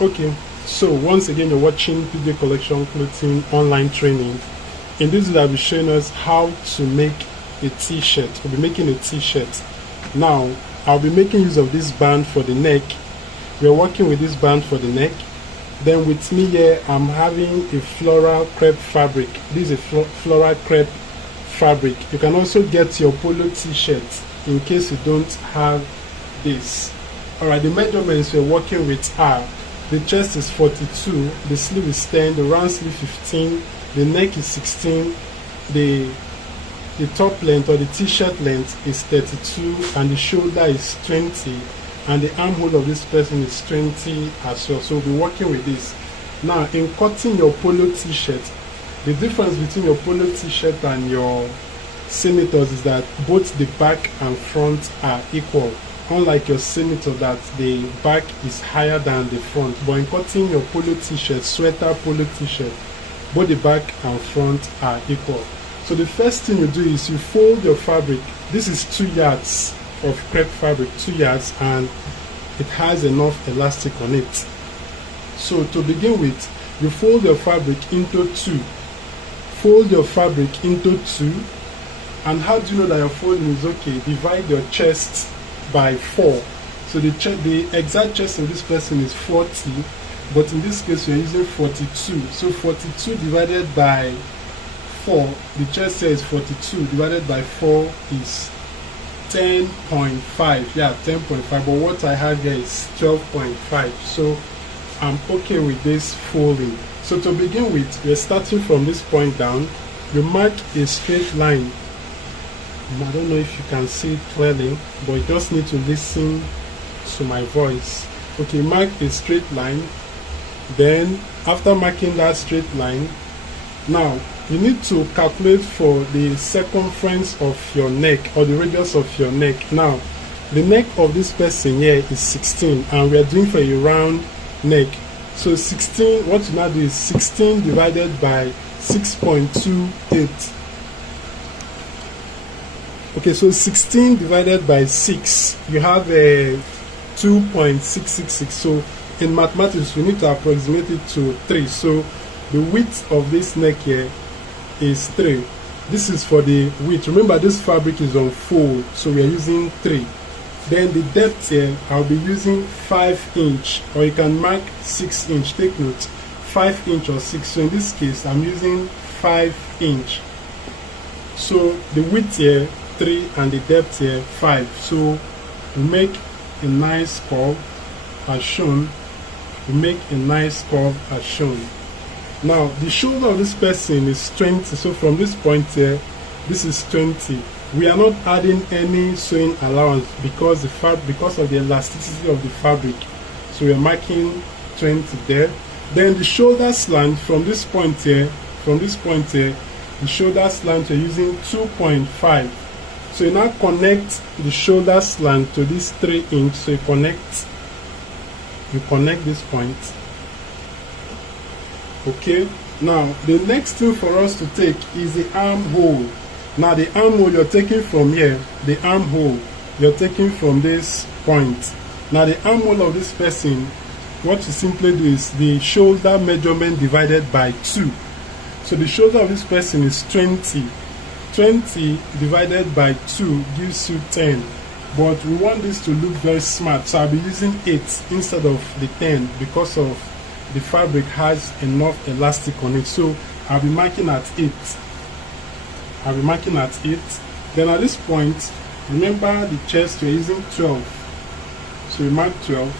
Okay, so once again you're watching PJ Collection Clothing online training. In this video I'll be showing us how to make a t-shirt. We'll be making a t-shirt. Now I'll be making use of this band for the neck. We're working with this band for the neck. Then with me here I'm having a floral crepe fabric. This is a floral crepe fabric. You can also get your polo t-shirt in case you don't have this. Alright, the measurements we're working with are: the chest is 42, the sleeve is 10, the round sleeve 15, the neck is 16, the top length or the t-shirt length is 32, and the shoulder is 20, and the armhole of this person is 20 as well. So we'll be working with this. Now, in cutting your polo t-shirt, the difference between your polo t-shirt and your senators is that both the back and front are equal. Unlike your senator that the back is higher than the front. But in cutting your polo t-shirt, sweater polo t-shirt, both the back and front are equal. So the first thing you do is you fold your fabric. This is 2 yards of crepe fabric, 2 yards, and it has enough elastic on it. So to begin with, you fold your fabric into 2. Fold your fabric into 2. And how do you know that your folding is okay? Divide your chest by 4. So the exact chest of this person is 40, but in this case we are using 42. So 42 divided by 4, the chest here is 42 divided by 4 is 10.5. Yeah, 10.5, but what I have here is 12.5. So I'm okay with this folding. So to begin with, we're starting from this point down. You mark a straight line. I don't know if you can see it clearly, but you just need to listen to my voice. Okay, mark a straight line. Then after marking that straight line, now you need to calculate for the circumference of your neck or the radius of your neck. Now the neck of this person here is 16 and we are doing for a round neck. So 16, what you now do is 16 divided by 6.28. Okay, so 16 divided by 6, you have a 2.666. So in mathematics, we need to approximate it to 3. So the width of this neck here is 3. This is for the width. Remember, this fabric is on fold, so we are using 3. Then the depth here, I'll be using 5 inch, or you can mark 6 inch. Take note, 5 inch or 6. So in this case, I'm using 5 inch. So the width here 3 and the depth here 5. So we make a nice curve as shown. We make a nice curve as shown. Now the shoulder of this person is 20. So from this point here, this is 20. We are not adding any sewing allowance because of the elasticity of the fabric. So we are marking 20 there. Then the shoulder slant from this point here, the shoulder slant you're using 2.5. So you now connect the shoulder slant to this 3 inch. So you connect this point. Okay. Now the next thing for us to take is the armhole. Now the armhole you're taking from here. The armhole you're taking from this point. Now the armhole of this person, what you simply do is the shoulder measurement divided by 2. So the shoulder of this person is 20. 20 divided by 2 gives you 10, but we want this to look very smart, so I'll be using 8 instead of the 10 because of the fabric has enough elastic on it. So I'll be marking at 8. Then at this point, remember the chest, we're using 12, so we mark 12.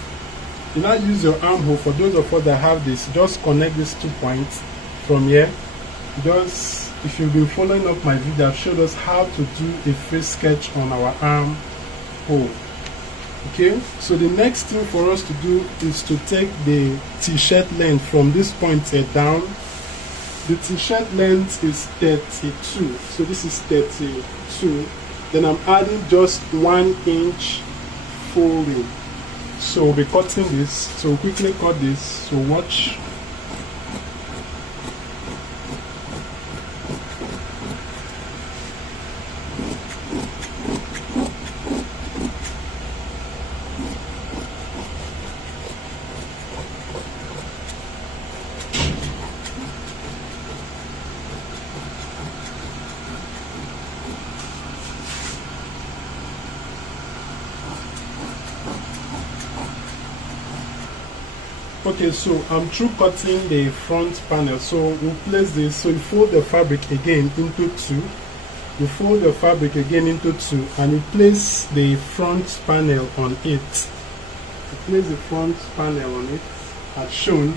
You now use your armhole. For those of us that have this, just connect these 2 points from here. If you've been following up my video, I've showed us how to do a face sketch on our armhole. Okay, so the next thing for us to do is to take the t-shirt length from this point here down. The t-shirt length is 32, so this is 32. Then I'm adding just 1 inch folding. So we'll be cutting this. So we'll quickly cut this. So watch. Okay, so I'm through cutting the front panel. So we'll place this. So you fold the fabric again into two. You fold the fabric again into two, and you place the front panel on it. You place the front panel on it as shown.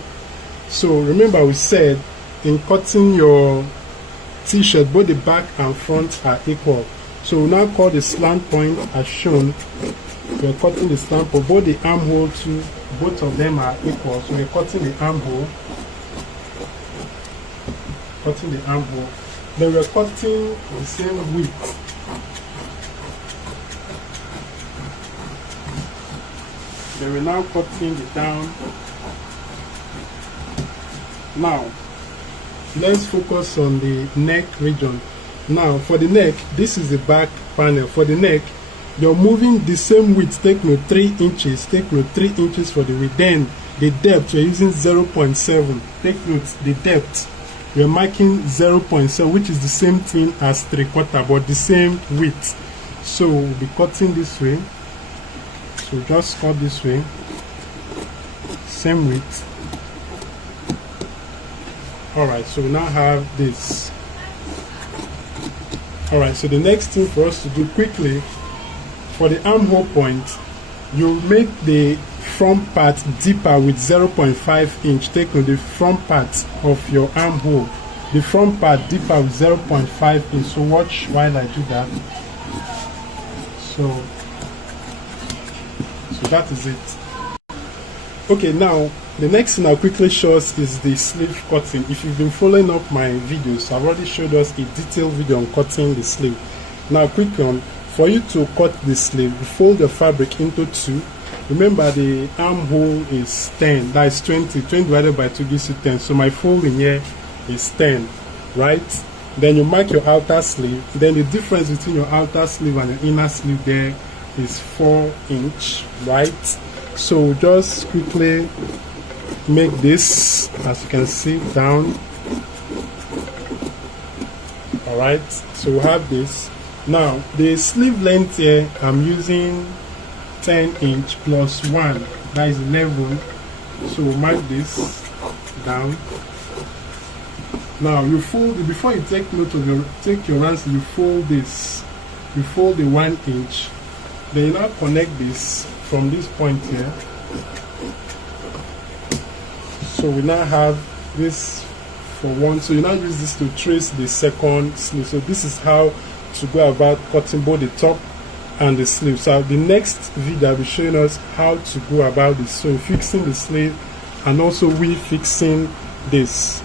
So remember we said in cutting your t-shirt, both the back and front are equal. So we now cut the slant point as shown. We're cutting the slant for both the armhole too. Both of them are equal. So we're cutting the armhole. Cutting the armhole. Then we're cutting the same width. Then we're now cutting the down. Now, let's focus on the neck region. Now, for the neck, this is the back panel. For the neck, you're moving the same width. Take note 3 inches. Take note 3 inches for the width. Then the depth, you're using 0.7. Take note the depth. We're marking 0.7, which is the same thing as 3/4, but the same width. So we'll be cutting this way. So just cut this way. Same width. Alright, so we now have this. Alright, so the next thing for us to do quickly, for the armhole point, you make the front part deeper with 0.5 inch. Take note the front part of your armhole. The front part deeper with 0.5 inch. So watch while I do that. So that is it. Okay, now the next thing I'll quickly show us is the sleeve cutting. If you've been following up my videos, I've already showed us a detailed video on cutting the sleeve. Now quick one, for you to cut the sleeve, you fold the fabric into two. Remember the armhole is 10, that is 20 divided by 2 gives you 10. So my folding here is 10, right? Then you mark your outer sleeve. Then the difference between your outer sleeve and your inner sleeve there is 4 inch, right? So just quickly make this, as you can see, down. Alright, so we have this. Now the sleeve length here, I'm using 10 inch plus 1, that is 11. So we'll mark this down. Now you fold it, before you take note of your round, you fold this. You fold the 1 inch. Then you now connect this from this point here. So we now have this for one. So you now use this to trace the second sleeve. So this is how to go about cutting both the top and the sleeve. So the next video I'll be showing us how to go about this. So fixing the sleeve and also we fixing this.